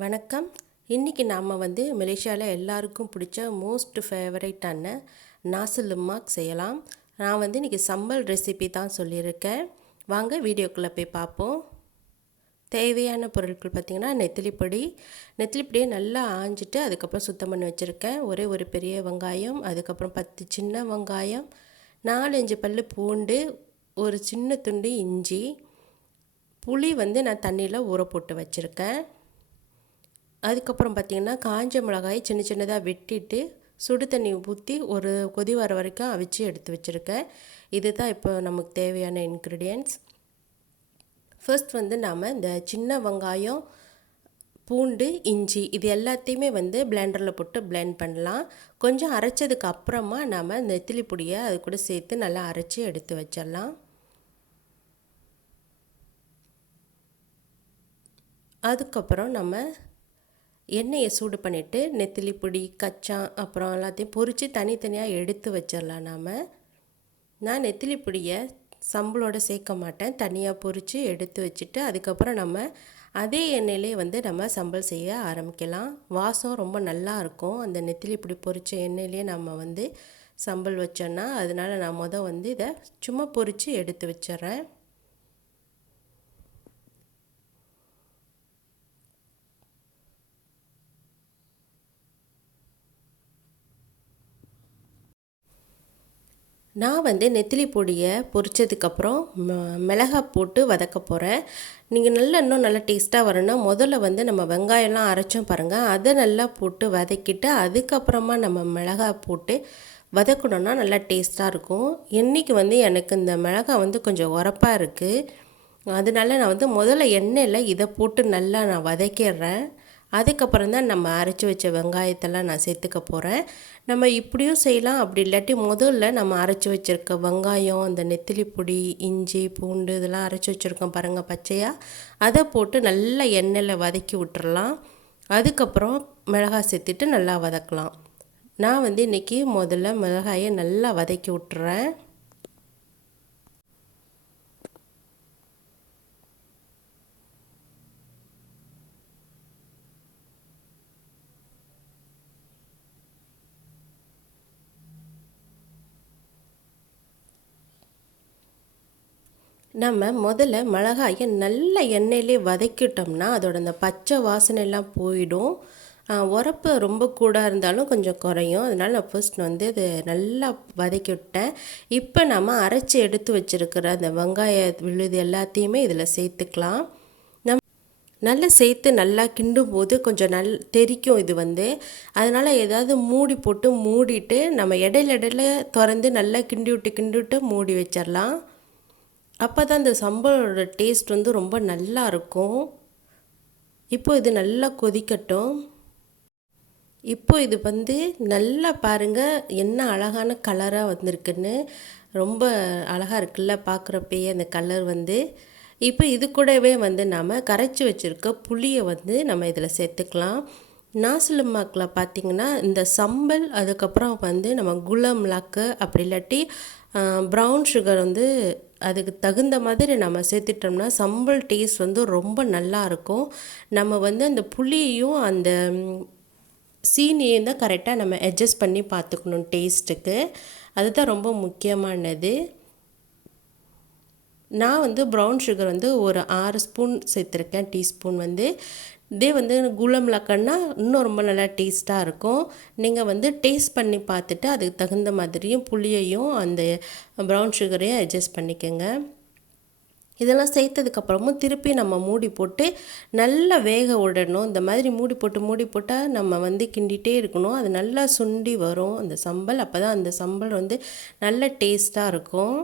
வணக்கம். இன்றைக்கி நாம் மலேசியாவில் எல்லாருக்கும் பிடிச்ச மோஸ்ட் ஃபேவரட்டான நாசி லெமாக் செய்யலாம். நான் இன்றைக்கி சம்பல் ரெசிபி தான் சொல்லியிருக்கேன். வாங்க வீடியோக்குள்ளே போய் பார்ப்போம். தேவையான பொருட்கள் பார்த்திங்கன்னா நெத்திலிப்பொடியை நல்லா ஆஞ்சிட்டு அதுக்கப்புறம் சுத்தம் பண்ணி வச்சுருக்கேன். ஒரு பெரிய வெங்காயம், அதுக்கப்புறம் 10 சின்ன வெங்காயம், 4-5 பல் பூண்டு, ஒரு சின்ன துண்டு இஞ்சி, புளி நான் தண்ணியில் ஊற போட்டு வச்சுருக்கேன். அதுக்கப்புறம் பார்த்திங்கன்னா காஞ்ச மிளகாய் சின்ன சின்னதாக வெட்டிட்டு சுடு தண்ணி ஊற்றி ஒரு கொதி வர வரைக்கும் அவிச்சு எடுத்து வச்சுருக்கேன். இதுதான் இப்போ நமக்கு தேவையான இன்க்ரீடியன்ட்ஸ். ஃபர்ஸ்ட் நாம் இந்த சின்ன வெங்காயம், பூண்டு, இஞ்சி இது எல்லாத்தையுமே பிளெண்டரில் போட்டு பிளெண்ட் பண்ணலாம். கொஞ்சம் அரைச்சதுக்கு அப்புறமா நாம் நெத்திலி பொடியை அது கூட சேர்த்து நல்லா அரைச்சி எடுத்து வச்சிடலாம். அதுக்கப்புறம் நம்ம எண்ணெயை சூடு பண்ணிவிட்டு நெத்திலி பொடி, கச்சான் அப்புறம் எல்லாத்தையும் பொரித்து தனித்தனியாக எடுத்து வச்சிடலாம். நான் நெத்திலி பொடியை சம்பளோடு சேர்க்க மாட்டேன், தனியாக பொரித்து எடுத்து வச்சுட்டு அதுக்கப்புறம் நம்ம அதே எண்ணெயிலே நம்ம சம்பல் செய்ய ஆரம்பிக்கலாம். வாசம் ரொம்ப நல்லா இருக்கும் அந்த நெத்திலி பொடி பொரித்த எண்ணெயிலே நம்ம சம்பல் வச்சோன்னா. அதனால் நான் இதை சும்மா பொரித்து எடுத்து வச்சிட்றேன். நான் நெத்திலி பொடியை பொரிச்சதுக்கப்புறம் மிளகாய் போட்டு வதக்க போகிறேன். நீங்கள் இன்னும் நல்லா டேஸ்ட்டாக வரணும்னா முதல்ல நம்ம வெங்காயம்லாம் அரைச்சோம் பாருங்கள், அதை நல்லா போட்டு வதக்கிட்டு அதுக்கப்புறமா நம்ம மிளகாய் போட்டு வதக்கணுன்னா நல்லா டேஸ்ட்டாக இருக்கும். இன்றைக்கி எனக்கு இந்த மிளகாய் கொஞ்சம் உரப்பாக இருக்குது. அதனால நான் முதல்ல எண்ணெயில் இதை போட்டு நல்லா நான் வதக்கிடுறேன். அதுக்கப்புறம் தான் நம்ம அரைச்சி வச்ச வெங்காயத்தெல்லாம் நான் சேர்த்துக்க போகிறேன். நம்ம இப்படியும் செய்யலாம், அப்படி இல்லாட்டி முதல்ல நம்ம அரைச்சி வச்சுருக்க வெங்காயம், அந்த நெத்திலி பொடி, இஞ்சி, பூண்டு இதெல்லாம் அரைச்சி வச்சுருக்கோம் பாருங்கள் பச்சையாக, அதை போட்டு நல்லா எண்ணெயில் வதக்கி விட்டுறலாம். அதுக்கப்புறம் மிளகாய் சேர்த்துட்டு நல்லா வதக்கலாம். நான் இன்றைக்கி முதல்ல மிளகாயை நல்லா வதக்கி விட்டுறேன். நம்ம முதல்ல மிளகாயை நல்ல எண்ணெயிலே வதக்கிட்டோம்னா அதோட அந்த பச்சை வாசனையெல்லாம் போயிடும். உரப்பு ரொம்ப கூட இருந்தாலும் கொஞ்சம் குறையும். அதனால் நான் ஃபர்ஸ்ட் அது நல்லா வதக்கி விட்டேன். இப்போ நம்ம அரைச்சி எடுத்து வச்சுருக்கிற அந்த வெங்காய விழுது எல்லாத்தையுமே இதில் சேர்த்துக்கலாம். நல்லா சேர்த்து நல்லா கிண்டும் போது கொஞ்சம் தெரிக்கும் இது. அதனால் ஏதாவது மூடி போட்டு மூடிட்டு நம்ம இடையில திறந்து நல்லா கிண்டி விட்டு மூடி வச்சிடலாம். அப்போ தான் இந்த சம்பளோட டேஸ்ட் ரொம்ப நல்லா இருக்கும். இப்போ இது நல்லா கொதிக்கட்டும். இப்போ இது நல்லா பாருங்கள் என்ன அழகான கலராக வந்திருக்குன்னு. ரொம்ப அழகாக இருக்குல்ல பார்க்குறப்பயே அந்த கலர். இப்போ இது கூடவே நாம் கரைச்சி வச்சுருக்க புளியை நம்ம இதில் சேர்த்துக்கலாம். நாசி லெமாக்கில் பார்த்திங்கன்னா இந்த சம்பல், அதுக்கப்புறம் நம்ம குலமிளகு அப்படி இல்லாட்டி ப்ரௌன் சுகர் அதுக்கு தகுந்த மாதிரி நம்ம சேர்த்துட்டோம்னா சம்பல் டேஸ்ட் ரொம்ப நல்லா இருக்கும். நம்ம அந்த புளியையும் அந்த சீனியையும் தான் கரெக்டாக நம்ம அட்ஜஸ்ட் பண்ணி பார்த்துக்கணும் டேஸ்ட்டுக்கு. அதுதான் ரொம்ப முக்கியமானது. நான் ப்ரௌன் சுகர் ஒரு 6 ஸ்பூன் சேர்த்துருக்கேன், டீஸ்பூன். இதே குலமிளகுன்னா இன்னும் ரொம்ப நல்லா டேஸ்ட்டாக இருக்கும். நீங்கள் டேஸ்ட் பண்ணி பார்த்துட்டு அதுக்கு தகுந்த மாதிரியும் புளியையும் அந்த ப்ரௌன் சுகரையும் அட்ஜஸ்ட் பண்ணிக்கோங்க. இதெல்லாம் சேர்த்ததுக்கப்புறமும் திருப்பி நம்ம மூடி போட்டு நல்லா வேக விடணும். இந்த மாதிரி மூடி போட்டால் நம்ம கிண்டிகிட்டே இருக்கணும். அது நல்லா சுண்டி வரும் அந்த சம்பல். அப்போ தான் அந்த சம்பல் நல்ல டேஸ்ட்டாக இருக்கும்.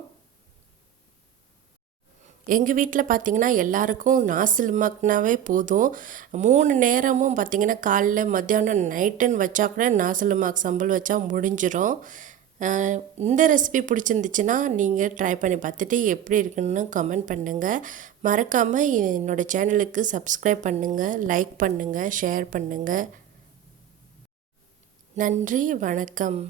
எங்கள் வீட்டில் பார்த்திங்கன்னா எல்லாருக்கும் நாசி லெமாக்னாவே போதும். 3 நேரமும் பார்த்திங்கன்னா காலைல, மத்தியானம், நைட்டுன்னு வச்சா கூட நாசி லெமாக் சம்பல் வச்சா முடிஞ்சிடும். இந்த ரெசிபி பிடிச்சிருந்துச்சுன்னா நீங்கள் ட்ரை பண்ணி பார்த்துட்டு எப்படி இருக்குன்னு கமெண்ட் பண்ணுங்கள். மறக்காமல் என்னோடய சேனலுக்கு சப்ஸ்கிரைப் பண்ணுங்கள், லைக் பண்ணுங்கள், ஷேர் பண்ணுங்கள். நன்றி, வணக்கம்.